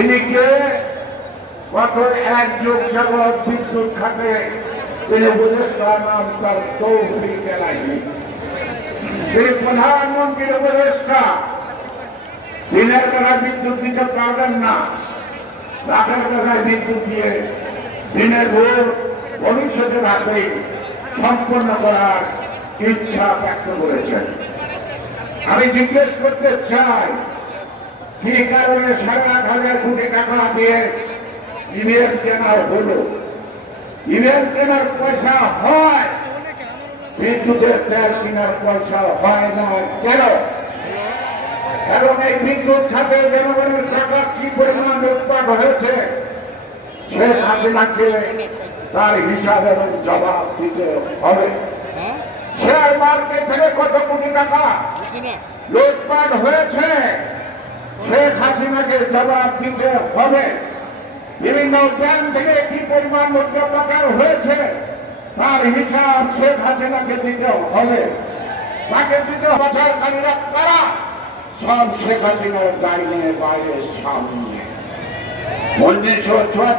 তিনি কে গত এক যুগ যাবৎ বিদ্যুৎ খাতে তিনি উপদেষ্টা নাম তার তৌফিক এলাহি। তিনি প্রধানমন্ত্রীর উপদেষ্টা। দিনের বেলা বিদ্যুৎ দিতে পারবেন না। রাতের বেলায় বিদ্যুৎ দিয়ে দিনের ভোর ভবিষ্যতে রাতে সম্পন্ন করার ইচ্ছা ব্যক্ত করেছেন। আমি জিজ্ঞেস করতে চাই কি কারণে সাড়ে আট হাজার কোটি টাকা দিয়ে ইমেল কেনা হলো? ইমেল কেনার পয়সা হয় বিদ্যুতের তেল কেনার পয়সা হয় না কেন? কারণ এই বিদ্যুৎ খাতে জনগণের টাকা কি পরিমাণ উৎপাদ হয়েছে শেখ হাসিনাকে তার হিসাব এবং জবাব দিতে হবে। শেয়ার মার্কেট থেকে কত কোটি টাকা লুটপাট হয়েছে? শেখ হাসিনাকে জবাব দিতে হবে। বিভিন্ন ব্যাংক থেকে কি পরিমাণ মূল্য পাচার হয়েছে, তার হিসাব শেখ হাসিনাকে দিতে হবে। তাকে দিতে পাচারকারীরা কারা? সব শেখ হাসিনার ডাইনে বাইরে সামনে উনিশশো